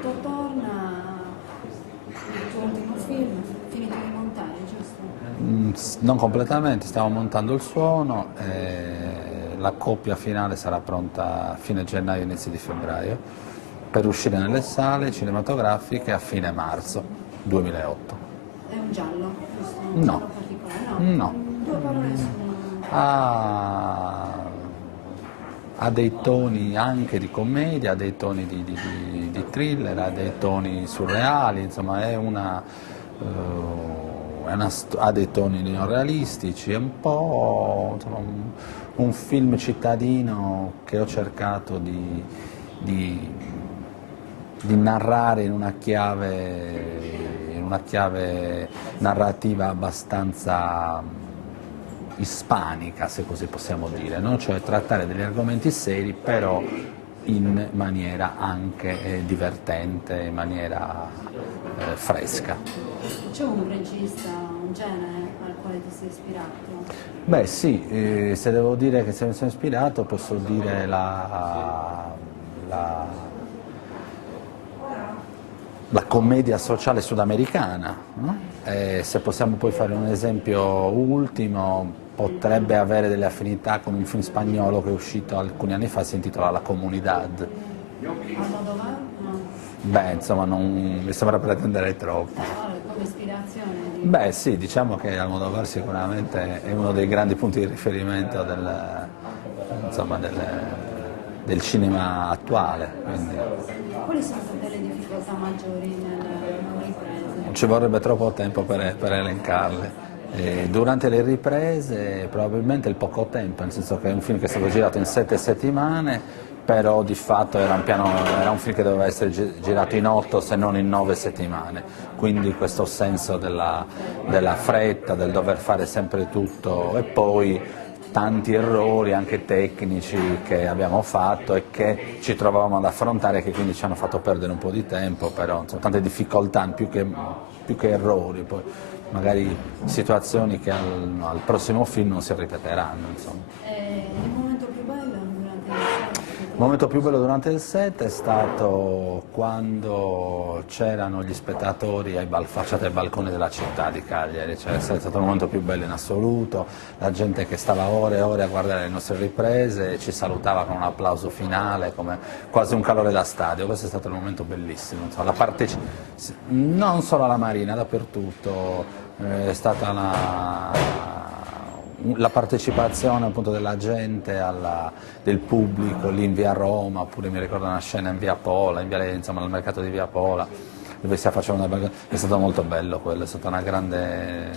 quando torna il tuo ultimo film, finito di montare, giusto? Non completamente, stiamo montando il suono, la coppia finale sarà pronta a fine gennaio, inizio di febbraio, per uscire nelle sale cinematografiche a fine marzo 2008. È un giallo, giusto? Un No, giallo particolare? no. Due parole su... Ha, ha dei toni anche di commedia, ha dei toni di thriller, ha dei toni surreali, insomma ha dei toni neorealistici, è un po' insomma, un film cittadino che ho cercato di narrare in una chiave narrativa abbastanza ispanica, se così possiamo dire, no? Cioè trattare degli argomenti seri però in maniera anche divertente, in maniera fresca. C'è un regista, un genere al quale ti sei ispirato? Beh sì, se devo dire che se mi sono ispirato posso dire la commedia sociale sudamericana, no? Se possiamo poi fare un esempio ultimo, potrebbe avere delle affinità con un film spagnolo che è uscito alcuni anni fa, si intitola La Comunidad. Almodovar? No. Beh, insomma, non mi sembra pretendere troppo. Allora, come ispirazione di... Beh sì, diciamo che Almodovar sicuramente è uno dei grandi punti di riferimento insomma, del cinema attuale. Quindi. Quali sono state le difficoltà maggiori nelle riprese? Ci vorrebbe troppo tempo per elencarle. Durante le riprese probabilmente il poco tempo, nel senso che è un film che è stato girato in 7 settimane, però di fatto era un film che doveva essere girato in 8 se non in 9 settimane, quindi questo senso della fretta, del dover fare sempre tutto e poi tanti errori anche tecnici che abbiamo fatto e che ci trovavamo ad affrontare e che quindi ci hanno fatto perdere un po' di tempo, però insomma, tante difficoltà più che errori, poi magari situazioni che al prossimo film non si ripeteranno. Insomma. Il momento più bello durante il set? Il momento più bello durante il set è stato quando c'erano gli spettatori affacciati ai balconi della città di Cagliari, cioè è stato il momento più bello in assoluto, la gente che stava ore e ore a guardare le nostre riprese ci salutava con un applauso finale, come quasi un calore da stadio, questo è stato il momento bellissimo, insomma, non solo alla Marina, dappertutto, è stata la partecipazione appunto della gente, del pubblico lì in via Roma, oppure mi ricordo una scena in via Pola, insomma al mercato di via Pola, dove si affacciavano è stato molto bello quello, è stata una grande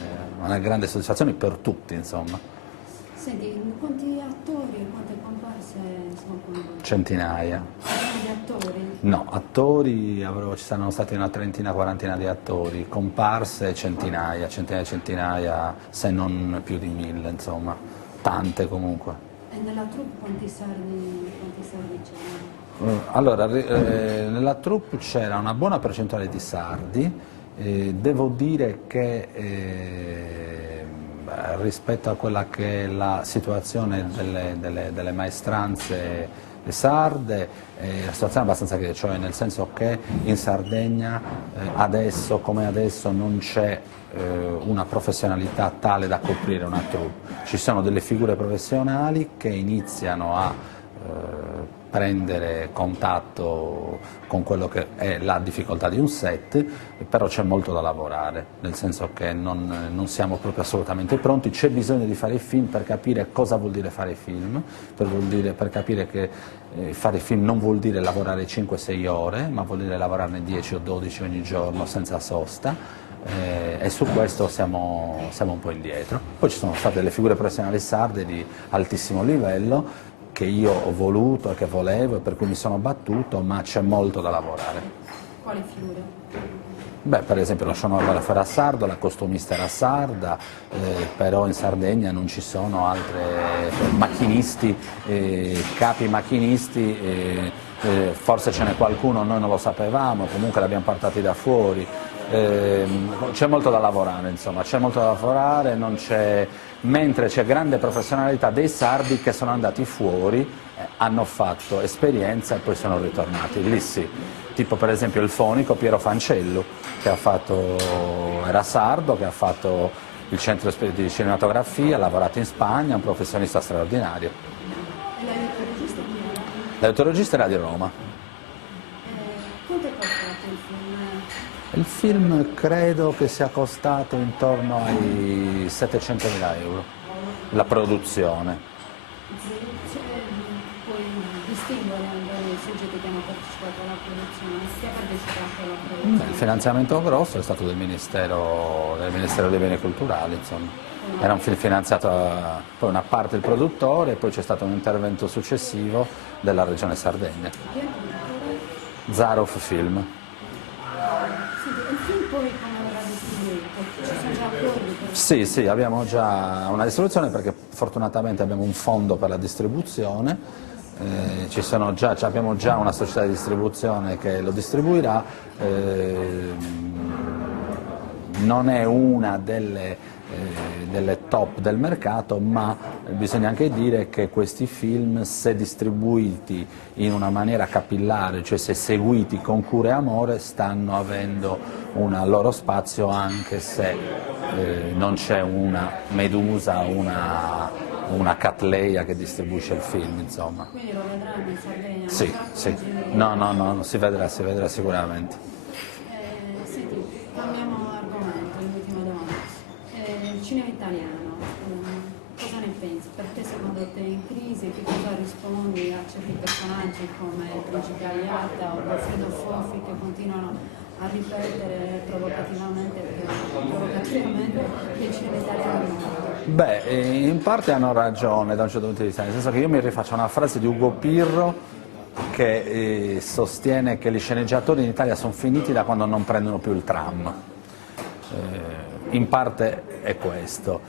soddisfazione per tutti, insomma. Senti, quanti attori e quante comparse sono coinvolte? Centinaia. Di attori? No, attori ci saranno stati una trentina, quarantina di attori, comparse centinaia, centinaia, se non più di 1000, insomma, tante comunque. E nella troupe quanti sardi c'erano? Allora, nella troupe c'era una buona percentuale di sardi, devo dire che rispetto a quella che è la situazione delle maestranze sarde, la situazione è abbastanza critica, cioè nel senso che in Sardegna adesso come adesso non c'è una professionalità tale da coprire una troupe. Ci sono delle figure professionali che iniziano a prendere contatto con quello che è la difficoltà di un set, però c'è molto da lavorare, nel senso che non siamo proprio assolutamente pronti, c'è bisogno di fare i film per capire cosa vuol dire fare i film, per capire che fare film non vuol dire lavorare 5-6 ore, ma vuol dire lavorarne 10 o 12 ogni giorno senza sosta, e su questo siamo un po' indietro. Poi ci sono state delle figure professionali sarde di altissimo livello che io ho voluto e che volevo e per cui mi sono battuto, ma c'è molto da lavorare. Quali figure? Beh, per esempio la scenografo era sarda, la costumista era sarda, però in Sardegna non ci sono altri macchinisti, capi macchinisti, forse ce n'è qualcuno, noi non lo sapevamo, comunque l'abbiamo portati da fuori. C'è molto da lavorare, insomma, c'è molto da lavorare, mentre c'è grande professionalità dei sardi che sono andati fuori, hanno fatto esperienza e poi sono ritornati, lì sì. tipo per esempio il fonico Piero Fancello, che era sardo, che ha fatto il centro di cinematografia, ha lavorato in Spagna, è un professionista straordinario. E l'aiuto regista chi era? L'aiuto regista era di Roma. Quanto è costato il film? Il film credo che sia costato intorno ai 700.000 euro, la produzione. Puoi distinguere i soggetti che hanno partecipato alla produzione, chi ha partecipato alla produzione? Il finanziamento grosso è stato del Ministero dei Beni Culturali, insomma. Era un film finanziato poi una parte il produttore e poi c'è stato un intervento successivo della Regione Sardegna. Chi è il produttore? Zaroff Film. Senti, il film poi come verrà distribuito? Ci sono già accordi per... Sì, abbiamo già una distribuzione perché fortunatamente abbiamo un fondo per la distribuzione, abbiamo già una società di distribuzione che lo distribuirà, non è una delle top del mercato, ma bisogna anche dire che questi film, se distribuiti in una maniera capillare, cioè se seguiti con cura e amore, stanno avendo un loro spazio, anche se non c'è una Medusa, una Catleya che distribuisce il film, insomma. Quindi lo vedranno in Sardegna? Sì. No, si vedrà sicuramente. Senti, cambiamo argomento, l'ultima domanda. Il cinema italiano, cosa ne pensi? Per te secondo te è in crisi? Che cosa rispondi a certi personaggi come il principe Aliata o Alfredo Fofi che continuano a ripetere provocativamente che il cinema italiano è morto? Beh, in parte hanno ragione da un certo punto di vista, nel senso che io mi rifaccio a una frase di Ugo Pirro che sostiene che gli sceneggiatori in Italia sono finiti da quando non prendono più il tram. In parte è questo.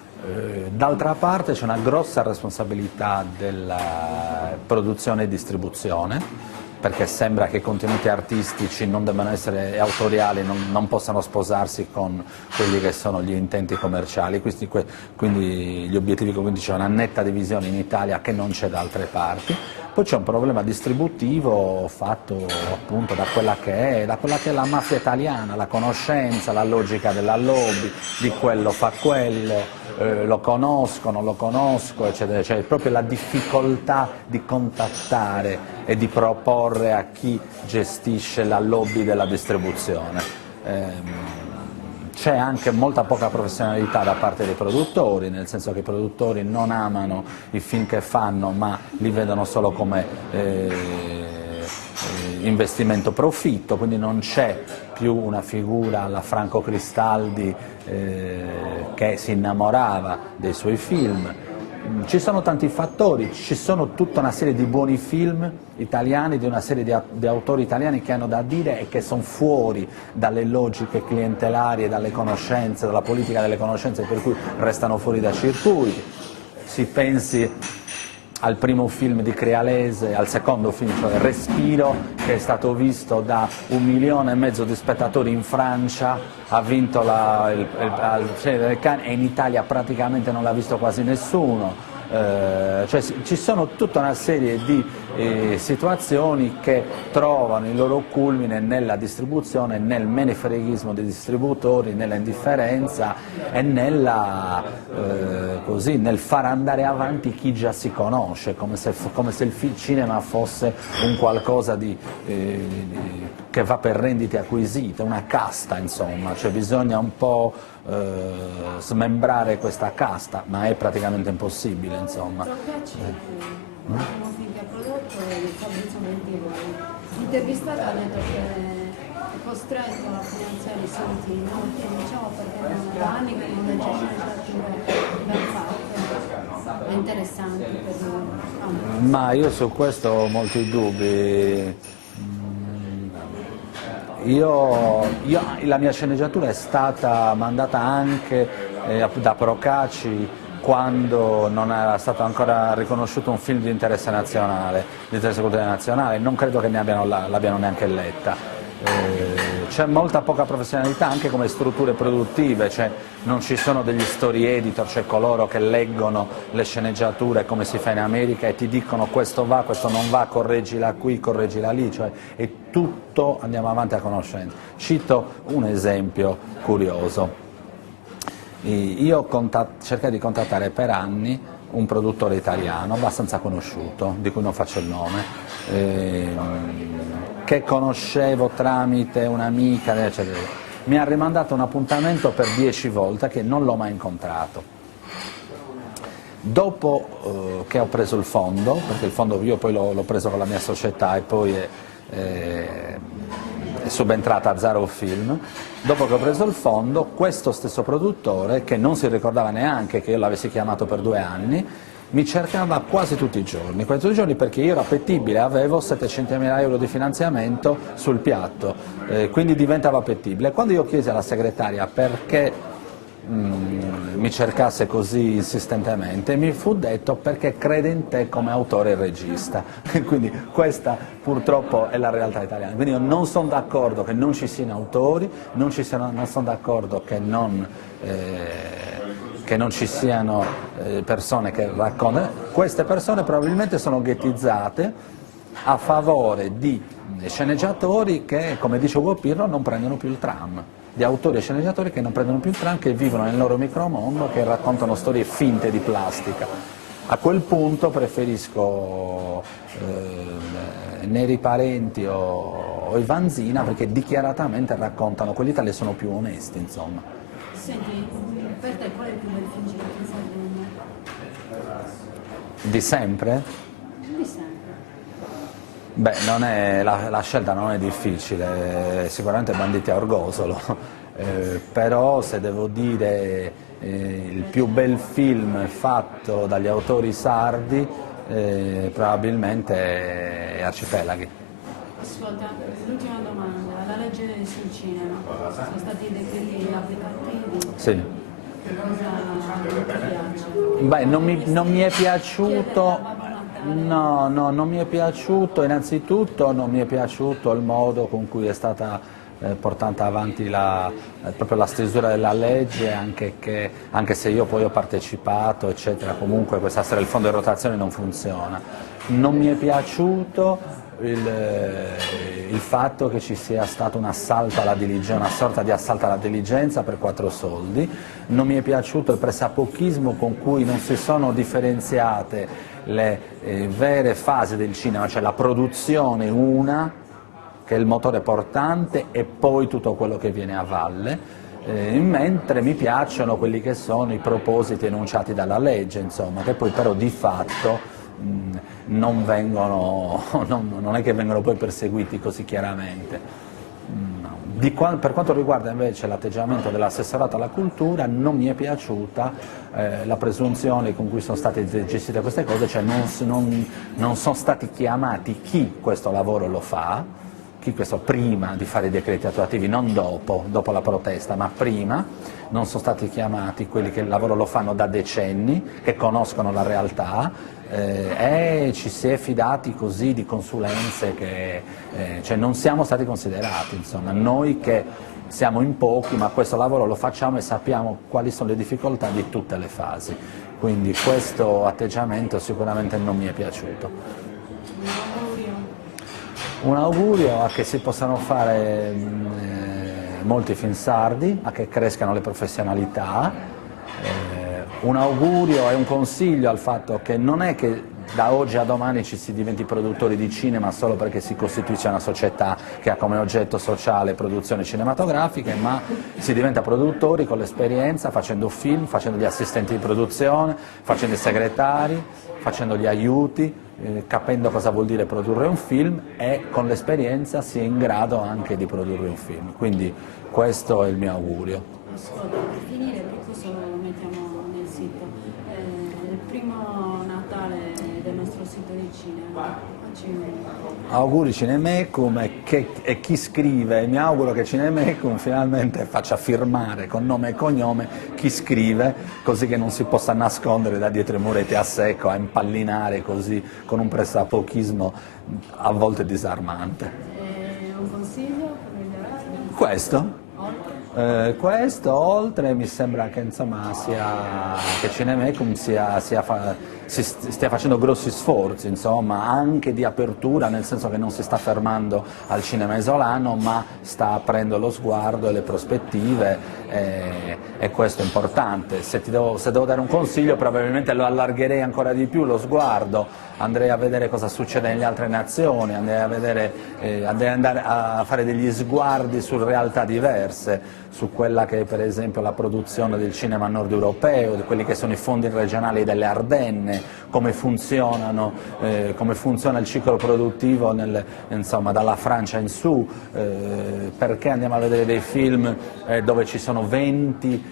D'altra parte c'è una grossa responsabilità della produzione e distribuzione, perché sembra che i contenuti artistici non debbano essere autoriali, non possano sposarsi con quelli che sono gli intenti commerciali, quindi gli obiettivi, quindi c'è una netta divisione in Italia che non c'è da altre parti. Poi c'è un problema distributivo fatto appunto da quella che è la mafia italiana, la conoscenza, la logica della lobby, di quello fa quello, lo conosco, non lo conosco, eccetera, cioè proprio la difficoltà di contattare e di proporre a chi gestisce la lobby della distribuzione. C'è anche molta poca professionalità da parte dei produttori, nel senso che i produttori non amano i film che fanno, ma li vedono solo come investimento profitto, quindi non c'è più una figura alla Franco Cristaldi che si innamorava dei suoi film. Ci sono tanti fattori, ci sono tutta una serie di buoni film italiani, di una serie di autori italiani che hanno da dire e che sono fuori dalle logiche clientelari e dalle conoscenze, dalla politica delle conoscenze, per cui restano fuori dai circuiti. Si pensi al primo film di Crealese, al secondo film, cioè Respiro, che è stato visto da 1,5 milioni di spettatori in Francia, ha vinto al Cinema del Cannes e in Italia praticamente non l'ha visto quasi nessuno. Cioè, ci sono tutta una serie di situazioni che trovano il loro culmine nella distribuzione, nel menefreghismo dei distributori, nella indifferenza e nel far andare avanti chi già si conosce, come se il cinema fosse un qualcosa che va per rendite acquisite, una casta, insomma, cioè bisogna un po' smembrare questa casta, ma è praticamente impossibile, insomma. Procacci, l'ultimo film che ha prodotto è Fabrizio Bentivoli. Intervistato ha detto che è costretto a finanziare i soliti inutili, diciamo, perché da anni che non legge sceneggiature ben fatte. È interessante per lui. Ma io su questo ho molti dubbi. La mia sceneggiatura è stata mandata anche da Procacci quando non era stato ancora riconosciuto un film di interesse nazionale, di interesse culturale nazionale, non credo che l'abbiano neanche letta. C'è molta poca professionalità anche come strutture produttive, cioè non ci sono degli story editor, cioè coloro che leggono le sceneggiature come si fa in America e ti dicono questo va, questo non va, correggila qui, correggila lì, cioè è tutto, andiamo avanti a conoscenza. Cito un esempio curioso. Io cercai di contattare per anni un produttore italiano abbastanza conosciuto, di cui non faccio il nome, che conoscevo tramite un'amica, eccetera. Mi ha rimandato un appuntamento per 10 volte che non l'ho mai incontrato. Dopo che ho preso il fondo, perché il fondo io poi l'ho preso con la mia società e poi è subentrata a Zaro Film, dopo che ho preso il fondo, questo stesso produttore, che non si ricordava neanche che io l'avessi chiamato per 2 anni, mi cercava quasi tutti i giorni, perché io ero appetibile, avevo 700.000 euro di finanziamento sul piatto, quindi diventava appetibile. Quando io chiesi alla segretaria perché mi cercasse così insistentemente, mi fu detto perché crede in te come autore e regista. Quindi questa purtroppo è la realtà italiana. Quindi io non sono d'accordo che non ci siano autori, non sono d'accordo che non ci siano persone che raccontano. Queste persone probabilmente sono ghettizzate a favore di sceneggiatori che, come dice Ugo Pirro, non prendono più il tram, di autori e sceneggiatori che non prendono più il tram, che vivono nel loro micromondo, che raccontano storie finte di plastica. A quel punto preferisco Neri Parenti o i Vanzina, perché dichiaratamente raccontano quell'Italia e sono più onesti, insomma. Senti, per te qual è il più bel film cinese? Di sempre? Di sempre. Beh, la scelta non è difficile, sicuramente Banditi a Orgosolo, però se devo dire il più bel film fatto dagli autori sardi, probabilmente è Arcipelaghi. Ascolta, l'ultima domanda, la legge sul cinema, sono stati decreti applicativi? Sì. Cosa ti piace? Beh, non mi è piaciuto. No, non mi è piaciuto, innanzitutto non mi è piaciuto il modo con cui è stata portata avanti proprio la stesura della legge, anche se io poi ho partecipato, eccetera, comunque questa storia del fondo di rotazione non funziona. Non mi è piaciuto il fatto che ci sia stato un assalto alla diligenza, una sorta di assalto alla diligenza per 4 soldi, non mi è piaciuto il pressapochismo con cui non si sono differenziate le vere fasi del cinema, cioè la produzione una, che è il motore portante, e poi tutto quello che viene a valle, mentre mi piacciono quelli che sono i propositi enunciati dalla legge, insomma, che poi però di fatto non è che vengono poi perseguiti così chiaramente. Per quanto riguarda invece l'atteggiamento dell'assessorato alla cultura, non mi è piaciuta la presunzione con cui sono state gestite queste cose, cioè non sono stati chiamati chi questo lavoro lo fa, chi questo prima di fare i decreti attuativi, non dopo la protesta, ma prima, non sono stati chiamati quelli che il lavoro lo fanno da decenni, che conoscono la realtà, e ci si è fidati così di consulenze cioè non siamo stati considerati, insomma, noi che siamo in pochi, ma questo lavoro lo facciamo e sappiamo quali sono le difficoltà di tutte le fasi, quindi questo atteggiamento sicuramente non mi è piaciuto. Un augurio a che si possano fare molti film sardi, a che crescano le professionalità. Un augurio e un consiglio al fatto che non è che da oggi a domani ci si diventi produttori di cinema solo perché si costituisce una società che ha come oggetto sociale produzioni cinematografiche, ma si diventa produttori con l'esperienza, facendo film, facendo gli assistenti di produzione, facendo i segretari, facendo gli aiuti, capendo cosa vuol dire produrre un film, e con l'esperienza si è in grado anche di produrre un film. Quindi questo è il mio augurio. Ascolta, per finire, che cosa mettiamo nel sito? Il primo Natale del nostro sito di cinema. Auguri Cinemecum e chi scrive, mi auguro che Cinemecum finalmente faccia firmare con nome e cognome chi scrive, così che non si possa nascondere da dietro i muretti a secco, a impallinare così con un pressapochismo a volte disarmante. Un consiglio? Questo? Questo, oltre, mi sembra che insomma che Cinemecum stia facendo grossi sforzi, insomma, anche di apertura, nel senso che non si sta fermando al cinema isolano, ma sta aprendo lo sguardo e le prospettive, e questo è importante. Se devo dare un consiglio, probabilmente lo allargherei ancora di più lo sguardo, andrei a vedere cosa succede nelle altre nazioni, andrei andare a fare degli sguardi su realtà diverse, su quella che è per esempio la produzione del cinema nord europeo, di quelli che sono i fondi regionali delle Ardenne, come funziona il ciclo produttivo insomma, dalla Francia in su, perché andiamo a vedere dei film dove ci sono 20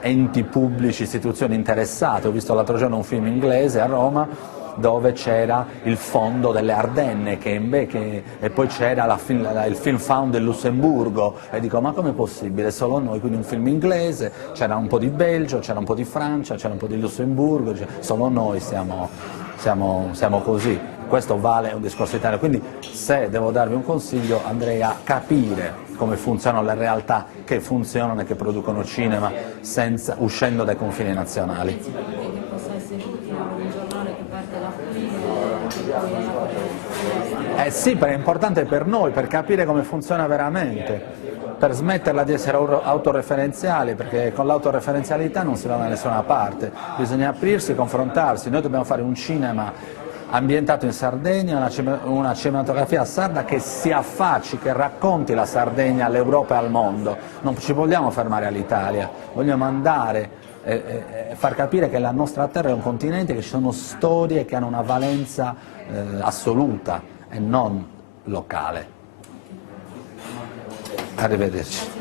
enti pubblici, istituzioni interessate. Ho visto l'altro giorno un film inglese a Roma dove c'era il fondo delle Ardenne e poi c'era il Film Found del Lussemburgo, e dico ma com'è possibile, solo noi? Quindi un film inglese, c'era un po' di Belgio, c'era un po' di Francia, c'era un po' di Lussemburgo, solo noi siamo così. Questo vale un discorso italiano, quindi se devo darvi un consiglio andrei a capire come funzionano le realtà che funzionano e che producono cinema uscendo dai confini nazionali. Che possa essere utile per un giornale che parte da qui e poi apre. Sì, è importante per noi, per capire come funziona veramente, per smetterla di essere autoreferenziali, perché con l'autoreferenzialità non si va da nessuna parte, bisogna aprirsi, confrontarsi. Noi dobbiamo fare un cinema ambientato in Sardegna, una cinematografia sarda che si affacci, che racconti la Sardegna all'Europa e al mondo. Non ci vogliamo fermare all'Italia, vogliamo andare e far capire che la nostra terra è un continente, che ci sono storie che hanno una valenza assoluta e non locale. Arrivederci.